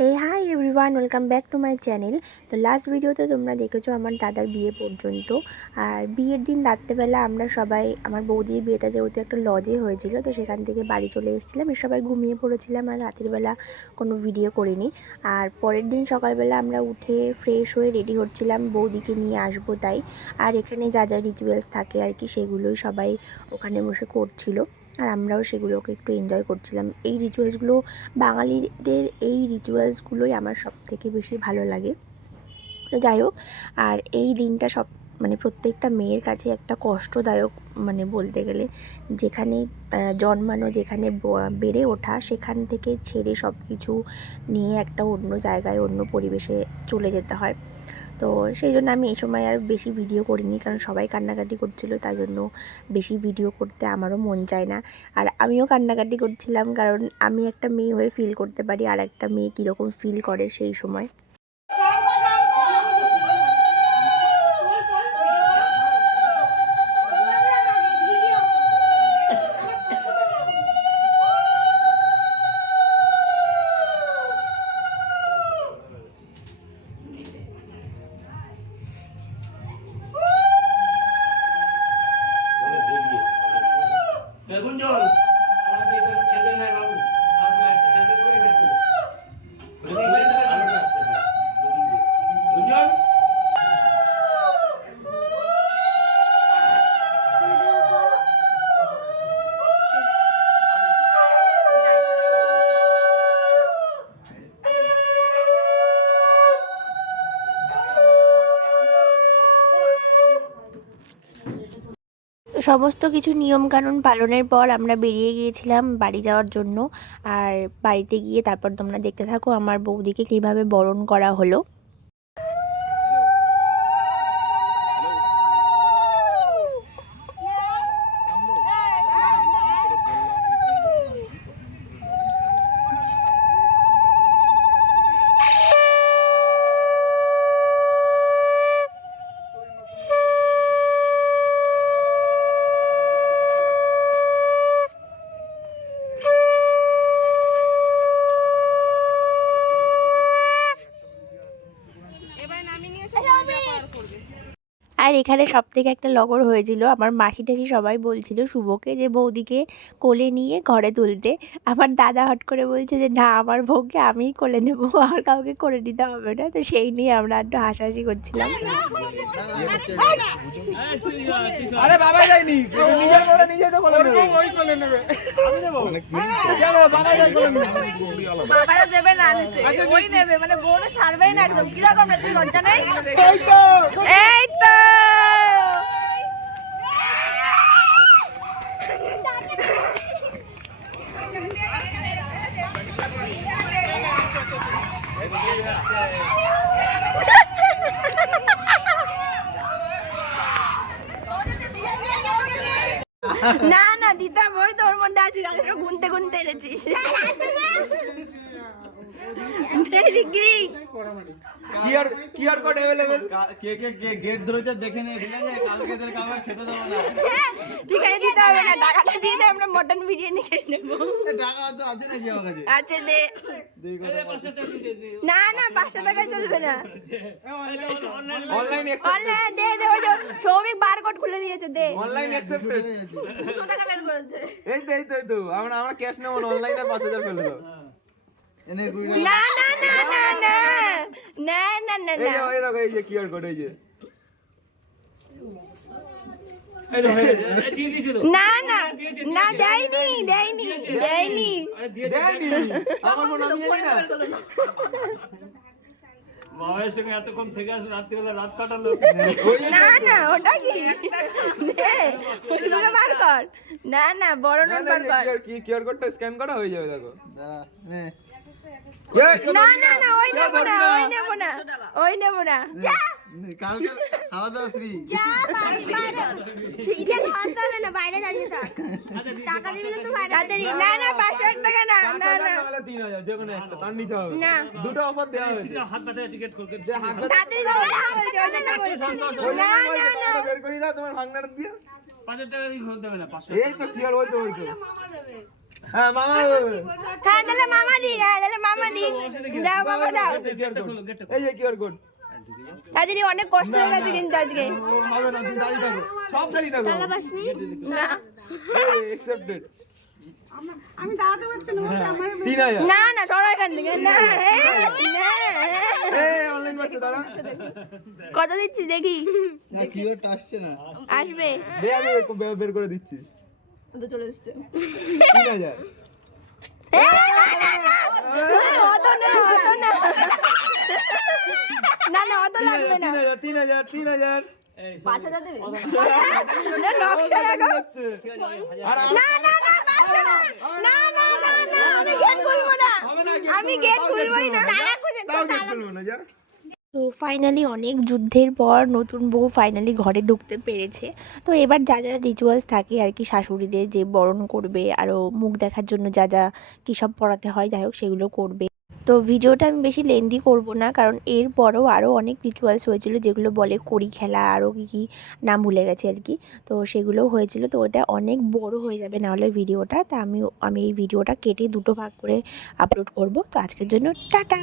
Hey hi everyone, welcome back to my channel. তো last ভিডিওতে তোমরা দেখেছো আমার দাদার বিয়ে পর্যন্ত। আর বিয়ের দিন রাত্রেবেলা আমরা সবাই, আমার বৌদির বিয়েটা যেহেতু একটা লজে হয়েছিল, তো সেখান থেকে বাড়ি চলে এসেছিলাম। সবাই ঘুমিয়ে পড়েছিলাম আর রাতের বেলা কোনো ভিডিও করিনি। আর পরের দিন সকালবেলা আমরা উঠে ফ্রেশ হয়ে রেডি হচ্ছিলাম বৌদিকে নিয়ে আসবো তাই। আর এখানে যা যা রিচুয়ালস থাকে আর কি, সেগুলোই সবাই ওখানে বসে করছিল আর আমরাও সেগুলোকে একটু এনজয় করছিলাম। এই রিচুয়ালসগুলো, বাঙালিদের এই রিচুয়ালসগুলোই আমার সবথেকে বেশি ভালো লাগে। তো যাই হোক, আর এই দিনটা প্রত্যেকটা মেয়ের কাছে একটা কষ্টদায়ক, বলতে গেলে যেখানে জন্মানো, যেখানে বেড়ে ওঠা, সেখান থেকে ছেড়ে সব কিছু নিয়ে একটা অন্য জায়গায়, অন্য পরিবেশে চলে যেতে হয়। তো সেই জন্য আমি এই সময় আর বেশি ভিডিও করিনি, কারণ সবাই কান্নাকাটি করছিল, তাই জন্য বেশি ভিডিও করতে আমারও মন চায় না। আর আমিও কান্নাকাটি করছিলাম, কারণ আমি একটা মেয়ে হয়ে ফিল করতে পারি আর একটা মেয়ে কীরকম ফিল করে সেই সময়। তো সমস্ত কিছু নিয়মকানুন পালনের পর আমরা বেরিয়ে গিয়েছিলাম বাড়ি যাওয়ার জন্য। আর বাড়িতে গিয়ে তারপর তোমরা দেখতে থাকো আমার বৌদিকে কীভাবে বরণ করা হলো। আর এখানে সব থেকে একটা লগর হয়েছিল, আমার মাসি টাসি সবাই বলছিল শুভকে যে বৌদিকে কোলে নিয়ে ঘরে তুলতে। আমার দাদা হট করে বলছে যে না, আমার বউকে আমিই কোলে নেবো, আর কাউকে করে নিতে হবে না। তো সেই নিয়ে আমরা একটু হাসাহাসি করছিলাম। আরে বাবা যায়নি, নিজের বউটা নিজে তো কোলে নেবে, ওই কোলে নেবে। আমি নেব, চলো বাবা যাই কোলে নেবে। বাবা দেবে না নিতে, ওই নেবে, মানে বউটা ছাড়বেই না একদম। কি রকম না, তুই লজ্জা নেই? এই তো এই তো না না দিদা, বই তোর মধ্যে আছিস, আর একটু গুনতে গুনতে এনেছিস। কিআর কোড अवेलेबल। কে গেট ধরেছে দেখে নে, ঠিক আছে? কালকে এদের খাবার খেতে দেব না। ঠিক আছে, দিতে হবে না, টাকাটা দিয়ে দে, আমরা মটন বিরিয়ানি খেয়ে নেবো। টাকা তো আছে নাকি আমার কাছে? আছে, দে। না না, 500 টাকায় চলবে না। অনলাইন অনলাইন দে দে, ওই যে সৌভিক বারকোড খুলে দিয়েছে, দে। Online accepted. 200 টাকা বের করেছে। এই তো আমরা ক্যাশ নেব না, অনলাইনে 5000 ফেলে দাও। এনে গুইড়া না না না না না না না না না, এই দেখো, এই যে কিআর কোড, এই যে না না না, দেয়নি দেয়নি দেয়নি দেয়নি। আমার ফোন আমি জানি না। বাবার সঙ্গে এতক্ষণ থেকে আসো, রাত্রিবেলা রাত কাটালো। না না, ওটা কি দে, ওইগুলো বার কর। না না, বড় নোট বার কর। কিআর কোডটা স্ক্যান করা হয়ে যাবে, দেখো। দাঁড়া, না না না, ওই নেব না, ওই নেব না, ওই নেব না। যা কালকে খাওয়া দাওয়া ফ্রি। যা বাইরে, ঠিক আছে, খাওয়া হবে না, বাইরে দাঁড়িয়ে থাক। টাকা দিবি না তো বাইরে দাঁড়িয়ে। না না, 500 টাকা না, না না 3000, যে কোনো একটা, তার নিচে হবে না। দুটো অফার দেওয়া হয়েছে। হাত ব্যথা আছে, গেট খোল। যে হাত ব্যথা তাড়াতাড়ি দাও, না না না, বের করি দাও তোমার ভাঙনাটা দিয়ে। 5000 টাকা দিয়ে খোলতে হবে না, 500। এই তো কি আর ওই তো মামা দেবে। হ্যাঁ মামা হ্যাঁ তাহলে মামা দি, হ্যাঁ তাহলে মামা দি। যাও বাবা দাও। এই যে কিউআর কোড তাড়াতাড়ি অনেক কষ্ট হয়ে গেছে কিন্তু আজকে। হবে না, তুমি দাঁড়িয়ে থাকো, সব দাঁড়িয়ে থাকো। ভালোবাসনি? না অ্যাকসেপ্টেড। আমি দাঁড়াতে পারছি না, বলতে আমার 3000। না না সরো এখান থেকে না না। এই অনলাইন বাচ্চা দাঁড়া। কত দিচ্ছি দেখি? না কিউআরটা আসছে না। আসবে দে আমি বের করে দিচ্ছি। তো চলে আসছে। 3000। অত না অত না না না অত লাগবে না। 3000 5,000 দেবে? না নকশা দেখো। না না না 500 না। না না না না আমি গেট খুলবো না, আমি গেট খুলবোই না। তালা খুলে তাও গেট খুলবো না, যা। তো ফাইনালি অনেক যুদ্ধের পর নতুন বউ ফাইনালি ঘরে ঢুকতে পেরেছে। তো এবার যা যা রিচুয়ালস থাকে আর কি, শাশুড়িদের যে বরণ করবে, আরও মুখ দেখার জন্য যা যা কী সব পড়াতে হয়, যাই হোক সেগুলো করবে। তো ভিডিওটা আমি বেশি লেন্দি করব না, কারণ এরপরও আরও অনেক রিচুয়ালস হয়েছিল যেগুলো বলে কড়ি খেলা, আরও কী কী নাম ভুলে গেছে আর কি। তো সেগুলোও হয়েছিল, তো ওটা অনেক বড় হয়ে যাবে নাহলে ভিডিওটা। তা আমি এই ভিডিওটা কেটে দুটো ভাগ করে আপলোড করব। তো আজকের জন্য টাটা।